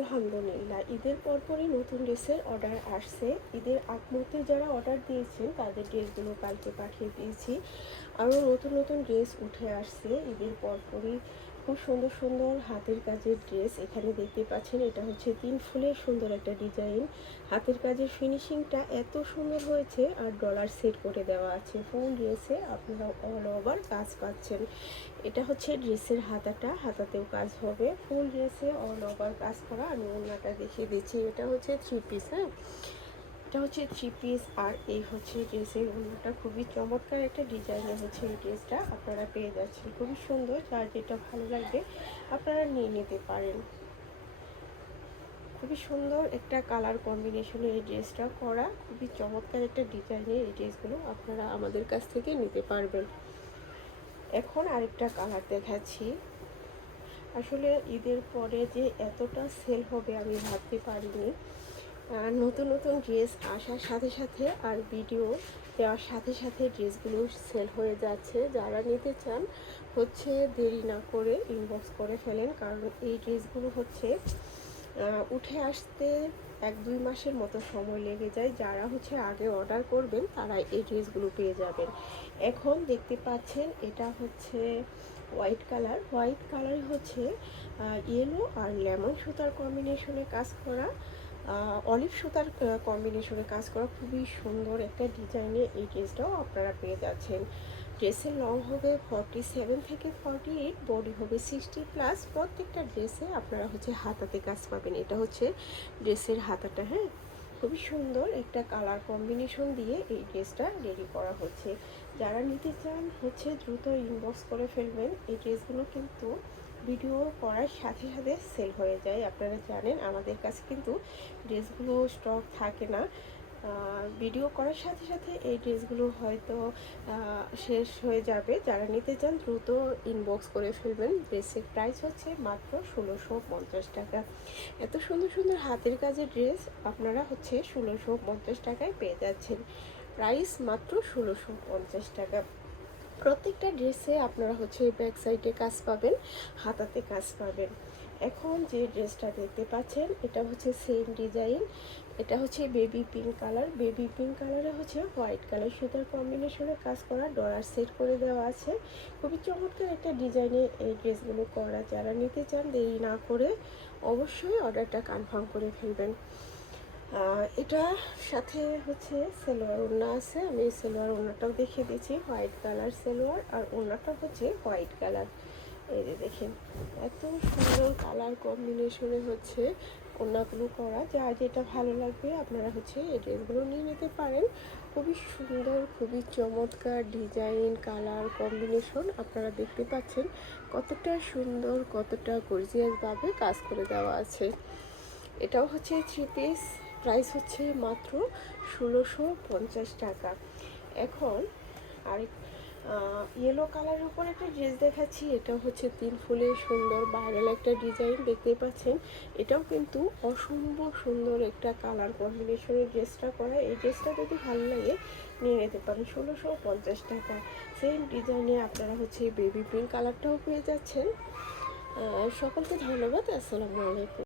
আলহামদুলিল্লাহ, ঈদের পরপরই নতুন ড্রেসের অর্ডার আসছে। ঈদের আগ মুহূর্তে যারা অর্ডার দিয়েছেন, তাদের ড্রেসগুলো কালকে পাঠিয়ে দিয়েছি। আরও নতুন নতুন ড্রেস উঠে আসছে। ঈদের পরপরই খুব সুন্দর সুন্দর হাতের কাজের ড্রেস এখানে দেখতে পাচ্ছেন। এটা হচ্ছে তিন ফুলের সুন্দর একটা ডিজাইন হাতের কাজের ফিনিশিংটা এত সুন্দর হয়েছে আর ডলার সেট করে দেওয়া আছে। ফুল ড্রেসে আপনারা অল ওভার কাজ পাচ্ছেন। এটা হচ্ছে ড্রেসের হাতাটা, হাতাতেও কাজ হবে। ফুল ড্রেসে অল ওভার কাজ করা। আমি ওনাটা দেখিয়ে দিচ্ছি। এটা হচ্ছে থ্রি পিস হ্যাঁ? এটা হচ্ছে থ্রি পিস আর এই হচ্ছে ড্রেসের ওড়নাটা খুবই চমৎকার একটা ডিজাইনের হচ্ছে এই ড্রেসটা আপনারা পেয়ে যাচ্ছেন। খুবই সুন্দর। যার যেটা ভালো লাগবে আপনারা নিয়ে নিতে পারেন। খুবই সুন্দর একটা কালার কম্বিনেশনে এই ড্রেসটা করা। খুবই চমৎকার একটা ডিজাইনের এই ড্রেসগুলো আপনারা আমাদের কাছ থেকে নিতে পারবেন। এখন আরেকটা কালার দেখাচ্ছি। আসলে ঈদের পরে যে এতটা সেল হবে আমি ভাবতে পারিনি। নতুন নতুন ড্রেস আসার সাথে সাথে আর ভিডিও দেওয়ার সাথে সাথে ড্রেসগুলো সেল হয়ে যাচ্ছে। যারা নিতে চান, হচ্ছে দেরি না করে ইনবক্স করে ফেলেন, কারণ এই ড্রেসগুলো হচ্ছে উঠে আসতে এক দুই মাসের মতো সময় লেগে যায়। যারা হচ্ছে আগে অর্ডার করবেন তারা এই ড্রেসগুলো পেয়ে যাবেন। এখন দেখতে পাচ্ছেন, এটা হচ্ছে হোয়াইট কালার হোয়াইট কালার হচ্ছে ইয়েলো আর লেমন সুতার কম্বিনেশনে কাজ করা। অলিভ সুতার কম্বিনেশনে কাজ করা খুবই সুন্দর একটা ডিজাইনে এই ড্রেসটাও আপনারা পেয়ে যাচ্ছেন। ড্রেসের লং হবে ফর্টি সেভেন থেকে ফর্টি এইট বডি হবে সিক্সটি প্লাস প্রত্যেকটা ড্রেসে আপনারা হচ্ছে হাতাতে কাজ পাবেন। এটা হচ্ছে ড্রেসের হাতাটা হ্যাঁ? খুবই সুন্দর একটা কালার কম্বিনেশন দিয়ে এই ড্রেসটা রেডি করা হচ্ছে। যারা নিতে চান, হচ্ছে দ্রুত ইনবক্স করে ফেলবেন। এই ড্রেসগুলো কিন্তু ভিডিও করার সাথে সাথে সেল হয়ে যায়। আপনারা জানেন, আমাদের কাছে কিন্তু ড্রেসগুলো স্টক থাকে না। ভিডিও করার সাথে সাথে এই ড্রেসগুলো হয়তো শেষ হয়ে যাবে। যারা নিতে চান, দ্রুত ইনবক্স করে ফেলবেন। ড্রেসের প্রাইস হচ্ছে মাত্র ষোলোশো পঞ্চাশ টাকা। এত সুন্দর সুন্দর হাতের কাজের ড্রেস আপনারা হচ্ছে ষোলোশো পঞ্চাশ টাকায় পেয়ে যাচ্ছেন। প্রাইস মাত্র ষোলোশো পঞ্চাশ টাকা। প্রত্যেকটা ড্রেসে আপনারা হচ্ছে ব্যাক সাইডে কাজ পাবেন, হাতাতে কাজ পাবেন। এখন যে ড্রেসটা দেখতে পাচ্ছেন, এটা হচ্ছে সেম ডিজাইন এটা হচ্ছে baby pink colour baby pink কালারে হচ্ছে হোয়াইট কালার সুতার কম্বিনেশনে কাজ করা ডলার সেট করে দেওয়া আছে। খুবই চমৎকার একটা ডিজাইনে এই ড্রেসগুলো করা, যারা নিতে চান দেরি না করে অবশ্যই অর্ডারটা কনফার্ম করে ফেলবেন। এটা সাথে হচ্ছে সেলোয়ার ওড়না আছে। আমি সেলোয়ার ওড়নাটাও দেখিয়ে দিয়েছি। হোয়াইট কালার সেলোয়ার আর ওড়নাটা হচ্ছে হোয়াইট কালার এই যে দেখেন, এত সুন্দর কালার কম্বিনেশনে হচ্ছে ওড়নাগুলো করা। যার যেটা ভালো লাগবে, আপনারা হচ্ছে এই ড্রেসগুলো নিয়ে নিতে পারেন। খুবই সুন্দর, খুবই চমৎকার ডিজাইন কালার কম্বিনেশন আপনারা দেখতে পাচ্ছেন। কতটা সুন্দর, কতটা গর্জিয়াসভাবে কাজ করে দেওয়া আছে। এটাও হচ্ছে থ্রি পিস প্রাইস হচ্ছে মাত্র ষোলোশো পঞ্চাশ টাকা। এখন আরেক ইয়েলো কালারের উপর একটা ড্রেস দেখাচ্ছি। এটা হচ্ছে তিন ফুলের সুন্দর ভাইরাল একটা ডিজাইন দেখতে পাচ্ছেন। এটাও কিন্তু অসম্ভব সুন্দর একটা কালার কম্বিনেশনের ড্রেসটা করা। এই ড্রেসটা যদি ভালো লাগে, নিয়ে নিতে পারেন ষোলোশো পঞ্চাশ টাকা। সেম ডিজাইনে আপনারা হচ্ছে বেবি পিঙ্ক কালারটাও পেয়ে যাচ্ছেন। সকলকে ধন্যবাদ। আসসালামু আলাইকুম।